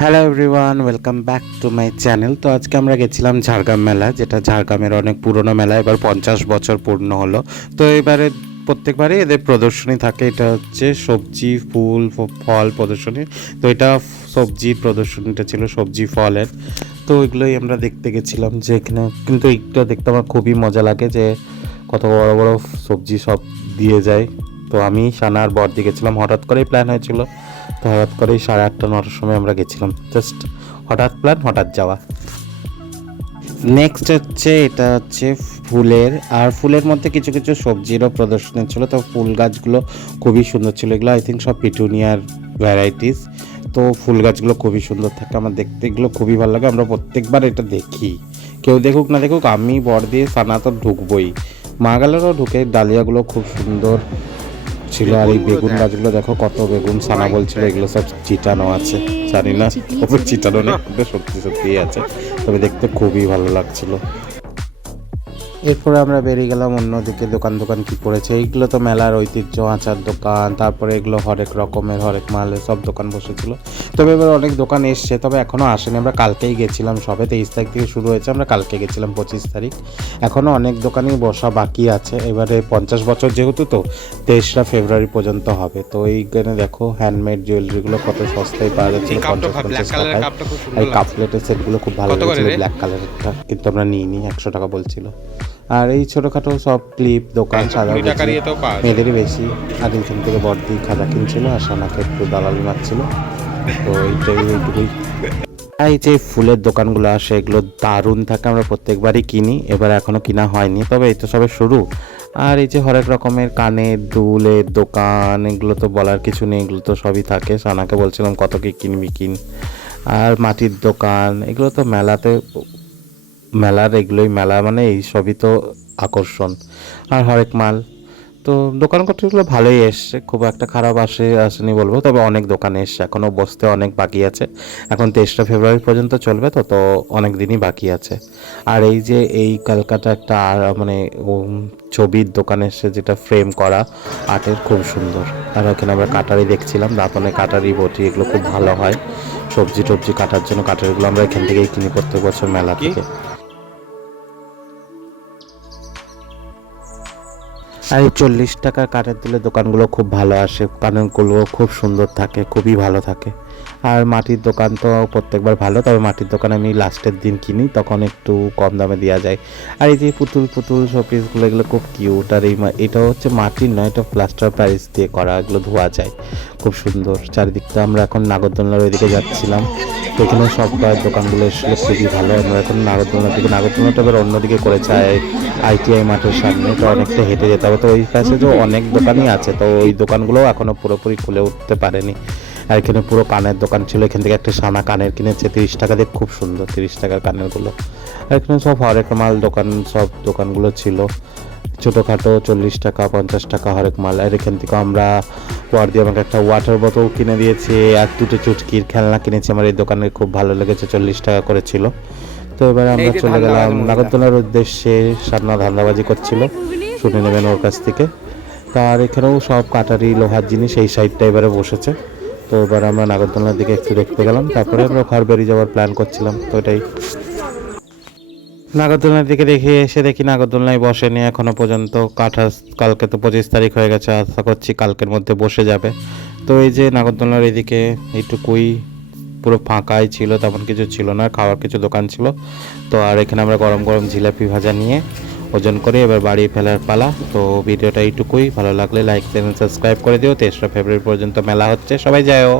Hello everyone, welcome back to my channel. তো আজকে আমরা গেছিলাম ঝাড়গ্রাম মেলা, যেটা ঝাড়গ্রামের অনেক পুরনো মেলা। এবার 50 বছর পূর্ণ হলো। তো এবারে প্রত্যেকবারই এদের প্রদর্শনী থাকে। এটা হচ্ছে সবজি, ফুল, ফল প্রদর্শনী। তো এটা সবজির প্রদর্শনীটা ছিল, সবজি ফলের। তো ওইগুলোই আমরা দেখতে গেছিলাম, যে এখানে কিন্তু এইটা দেখতে আমার খুবই মজা লাগে, যে কত বড় বড় সবজি সব দিয়ে যায়। তো আমি সানা আর বর দিয়ে গেছিলাম, হঠাৎ করেই প্ল্যান হয়েছিল। তো হঠাৎ করেই 8:30-9টার সময় আমরা গেছিলাম, জাস্ট হঠাৎ প্ল্যান, হঠাৎ যাওয়া। নেক্সট হচ্ছে, এটা হচ্ছে ফুলের। আর ফুলের মধ্যে কিছু কিছু সবজিরও প্রদর্শনী ছিল। তো ফুল গাছগুলো খুবই সুন্দর ছিল। এগুলো আই থিঙ্ক সব পিটুনিয়ার ভ্যারাইটিস। তো ফুল গাছগুলো খুবই সুন্দর থাকে, আমার দেখতে এগুলো খুবই ভালো লাগে। আমরা প্রত্যেকবার এটা দেখি, কেউ দেখুক না দেখুক, আমি বর দিয়ে সানা তো ঢুকবই। মা গেলেরও ঢুকে। ডালিয়াগুলো খুব সুন্দর ছিল। আর এই বেগুন গাছগুলো দেখো, কত বেগুন। সানা বলছিল এগুলো সব চিটানো আছে, জানি না ওপর চিটানো নেই, কিন্তু সত্যি সত্যি আছে। তবে দেখতে খুবই ভালো লাগছিল। এরপরে আমরা বেরিয়ে গেলাম অন্যদিকে। দোকান দোকান কি পড়েছে, এইগুলো তো মেলার ঐতিহ্য, আচার দোকান, তারপরে এগুলো হরেক রকমের, হরেক মালের সব দোকান বসেছিল। তবে এবার অনেক দোকান এসছে, তবে এখনও আসেনি। আমরা কালকেই গেছিলাম, সবে 23 তারিখ থেকে শুরু হয়েছে, আমরা কালকে গেছিলাম 25 তারিখ। এখনও অনেক দোকানই বসা বাকি আছে। এবারে 50 বছর যেহেতু, তো 23 ফেব্রুয়ারি পর্যন্ত হবে। তো এইখানে দেখো হ্যান্ডমেড জুয়েলারিগুলো কত সস্তায় পাওয়া যাচ্ছিল, 50-50 টাকায়। আর এই কাপ প্লেটের সেটগুলো খুব ভালো লেগেছিল, ব্ল্যাক কালারেরটা, কিন্তু আমরা নিইনি, 100 টাকা বলছিল। আর এই ছোটোখাটো সব ক্লিপ দোকান, সাদা মেয়েদেরই বেশি। আর এইখান থেকে বর্দি খাজা কিনছিল, আর সানাকে একটু দালালি মারছিল। তো এইটুকুই। এই যে ফুলের দোকানগুলো আসে, এগুলো দারুণ থাকে, আমরা প্রত্যেকবারই কিনি। এবার এখনও কিনা হয়নি, তবে এই তো সবে শুরু। আর এই যে হরেক রকমের কানের দুলের দোকান, এগুলো তো বলার কিছু নেই, এগুলো তো সবই থাকে। সানাকে বলছিলাম কত কি কিনবি কিন। আর মাটির দোকান, এগুলো তো মেলার এগুলোই, মেলা মানে এই সবই তো আকর্ষণ। আর হরেক মাল। তো দোকানপত্রগুলো ভালোই এসছে, খুব একটা খারাপ আসেনি বলবো। তবে অনেক দোকানে এসছে, এখনও বসতে অনেক বাকি আছে। এখন 23 ফেব্রুয়ারি পর্যন্ত চলবে, তো অনেক দিনই বাকি আছে। আর এই যে এই ক্যালকাটা একটা মানে ছবির দোকান এসছে, যেটা ফ্রেম করা আর্টের, খুব সুন্দর। আর ওখানে আমরা কাটারি দেখছিলাম, দাঁতনে কাটারি বটি, এগুলো খুব ভালো হয় সবজি টবজি কাটার জন্য। কাটারিগুলো আমরা এখান থেকেই কিনি প্রত্যেক বছর মেলা থেকে। আর এই 40 টাকার কাঠের দুলের দোকানগুলো খুব ভালো আসে, কানেরগুলো খুব সুন্দর থাকে, খুবই ভালো থাকে। আর মাটির দোকান তো প্রত্যেকবার ভালো, তবে মাটির দোকান আমি লাস্টের দিন কিনি, তখন একটু কম দামে দেওয়া যায়। আর এই যে পুতুল পুতুল শোপিসগুলো, এগুলো খুব কিউট। আর এটা হচ্ছে মাটির নয়, এটা প্লাস্টার প্যারিস দিয়ে করা, এগুলো ধোয়া যায়, খুব সুন্দর। চারিদিকটা আমরা এখন নাগরদোলনার ওইদিকে যাচ্ছিলাম, তো এখানে সব দোকানগুলো এসেছিলো, খুবই ভালো। আমরা এখন নাগরদোলনার দিকে, নাগরদোলনাটা এবার অন্যদিকে করেছে ITI মাঠের সামনে, তো অনেকটা হেঁটে যেতে হবে। তো ওই প্যাসেজও অনেক দোকানই আছে, তো ওই দোকানগুলোও এখনও পুরোপুরি খুলে উঠতে পারেনি। আর এখানে পুরো কানের দোকান ছিল, এখান থেকে একটা সানা কানের কিনেছে 30 টাকা দিয়ে, খুব সুন্দর 30 টাকার কানেরগুলো। আর এখানে সব হরেক মাল দোকান, সব দোকানগুলো ছিল ছোটোখাটো, 40 টাকা 50 টাকা হরেক মাল। আর এখান থেকে আমরা পর দিয়ে আমাকে একটা ওয়াটার বোতল কিনে দিয়েছে, আর দুটো চুটকির খেলনা কিনেছি। আমার এই দোকানে খুব ভালো লেগেছে, 40 টাকা করে ছিল। তো এবার আমরা চলে গেলাম নাগরদোলার উদ্দেশ্যে। সামনা ধান্দাবাজি করছিল, শুনে নেবেন ওর কাছ থেকে। তার এখানেও সব কাটারি লোহার জিনিস, এই সাইডটা এবারে বসেছে। তো এবার আমরা নাগরদোলনার দিকে একটু দেখতে গেলাম, তারপরে আমরা ঘর বেরিয়ে যাওয়ার প্ল্যান করছিলাম। তো এটাই, নাগরদোলনার দিকে দেখি নাগরদোলনায় বসেনি এখনো পর্যন্ত। কালকে তো 25 তারিখ হয়ে গেছে, আশা করছি কালকের মধ্যে বসে যাবে। তো এই যে নাগরদোলনার এদিকে এইটুকুই, পুরো ফাঁকাই ছিল, তেমন কিছু ছিল না, খাওয়ার কিছু দোকান ছিল। তো আর এখানে আমরা গরম গরম জিলাপি ভাজা নিয়ে ওজন করে এবার বাড়ি ফেলার পালা। তো ভিডিওটা এইটুকুই, ভালো লাগলে লাইক চ্যানেল সাবস্ক্রাইব করে দিও। 23 ফেব্রুয়ারি পর্যন্ত মেলা হচ্ছে, সবাই যাও।